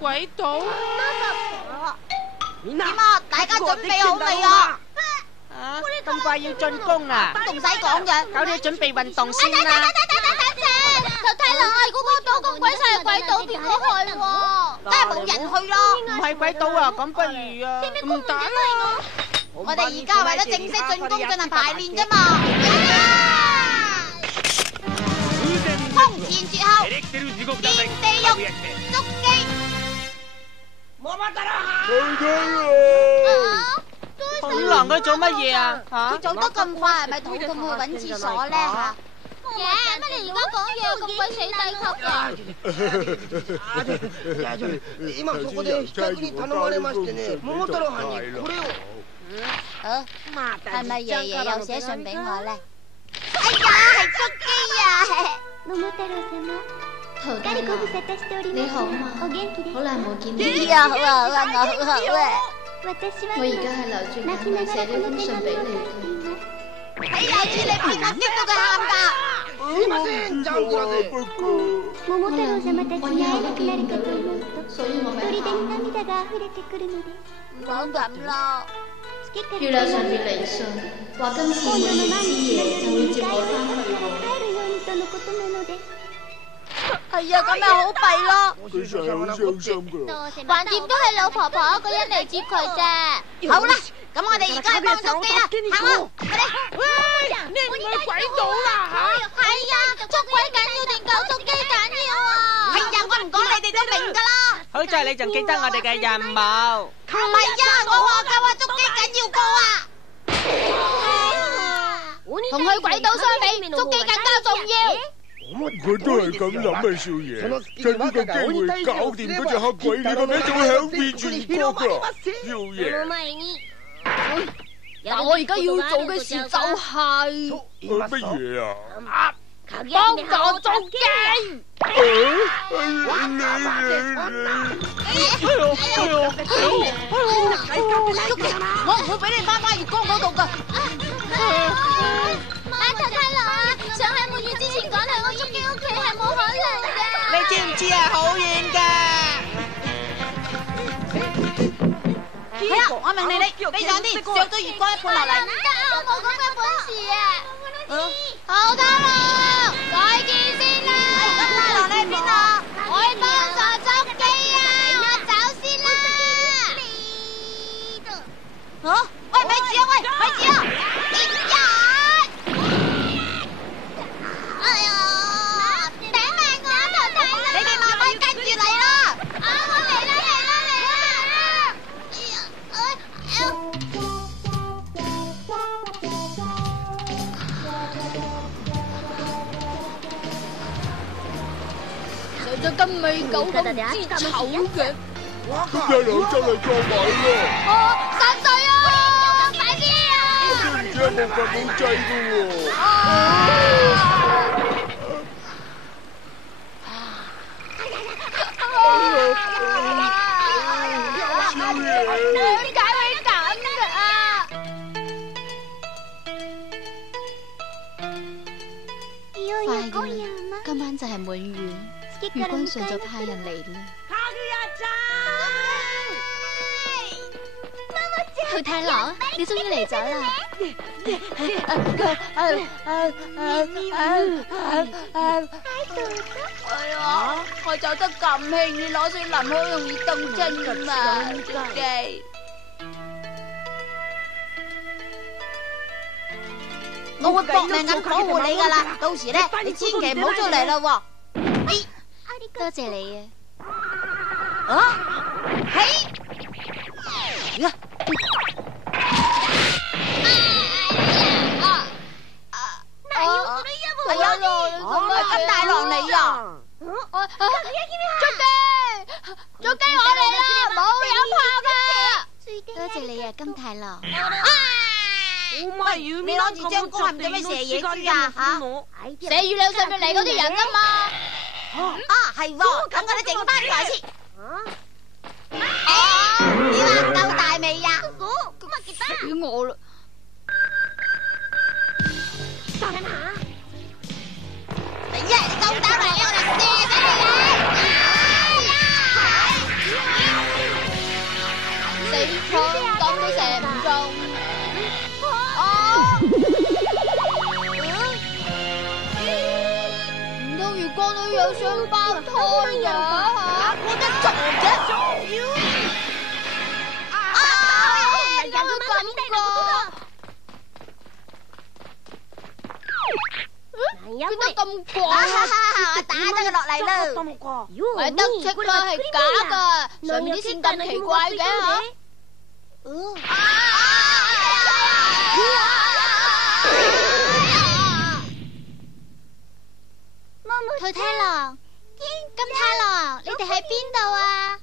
鬼島。點啊？大家準備好未啊？咁快要進攻啊？都唔使講嘅，搞啲準備運動先啦。頭太郎係嗰個島咁鬼細嘅鬼島，邊個去？梗係冇人去咯。唔係鬼島啊，咁不如啊，唔打啦。我哋而家為咗正式進攻進行排練啫嘛。空前絕後，見地獄捉機。恐龍佢做乜嘢啊？佢做得咁快，係咪肚痛去搵廁所咧？吓！爺，乜你而家講嘢咁鬼死低級噶？今そこで客に頼まれましてね、桃太郎藩にこれを。係咪爺爺又寫信俾我咧？哎呀，係捉機啊！桃太郎様。桃太郎，你好嘛？好耐冇見你。好啊，好啊，我好啊。我而家係留住眼淚寫呢封信俾你嘅。哎呀，知你平日激到佢喊㗎。すいません、ジャングラで。桃太郎様たちに会えなくなるかと思うと所以我咪砦に涙が溢れてくるのです。唔好咁啦。月亮上面嚟信，話今次每月之夜就會接我翻去喎。帰るようにとのことなのです。係啊，咁咪好弊咯。佢成日好傷心㗎。橫掂都係老婆婆一個人嚟接佢啫。好啦，咁我哋而家去幫捉機啦，行啦，快啲！喂，你唔去鬼島啦吓？係啊，捉鬼緊要定救捉機緊要啊？係啊，我唔講你哋都明噶啦。好在你仲記得我哋嘅任務。唔係啊，我話救啊，捉機緊要過啊。同去鬼島相比，捉機更加重要。我都係咁諗啊，少爺。趁呢個機會搞掂嗰隻黑鬼，你個名就會響遍全國噶，少爺。但我而家要做嘅事就係乜嘢啊？幫助捉機。我唔會俾你翻月光嗰度噶。頭太郎啊，想喺滿月之前趕去我捉機屋企係冇可能嘅。你知唔知啊？好遠噶。係啊，我命令你飛上天，着咗月光一半落嚟。唔得啊，我冇咁嘅本事啊。好太郎，再見先啦。咁太郎你喺邊啊？我去幫助捉機啊，我走先啦。吓？喂，咪住啊！喂，咪住啊！就跟美狗咁唔知醜嘅，一兩真係撞埋啦！散水啊！快啲啊！都唔知有冇咁好劑噶喎！少爺，點解會咁噶？快嘅，今晚就係滿月。月光上就派人嚟啦。桃太郎，你終於嚟咗啦！哎呀，我走得咁輕易，攞水淋好容易凍親噶嘛，捉機。我會搏命咁保護你噶啦，到時咧你千祈唔好出嚟啦喎。多謝你啊！啊，嘿！係啊，金大郎你啊！捉機我嚟啦，冇有怕噶！多謝你啊，金太郎。喂，你攞住張弓係咪做咩射野豬啊？吓，射月亮上面嚟嗰啲人啊嘛！啊，係喎，等我哋整翻台先。點啊？夠大未呀？咁啊，結巴。俾我啦。你夠膽嚟，我哋射死你！咁都射唔中。唔通月光女有雙胞胎㗎？我得撞啫！人都咁㗎。變得咁怪，我打咗佢落嚟啦。咪得戚啦，係假噶，上面啲線咁奇怪嘅吓。桃太郎、金太郎，你哋喺邊度啊？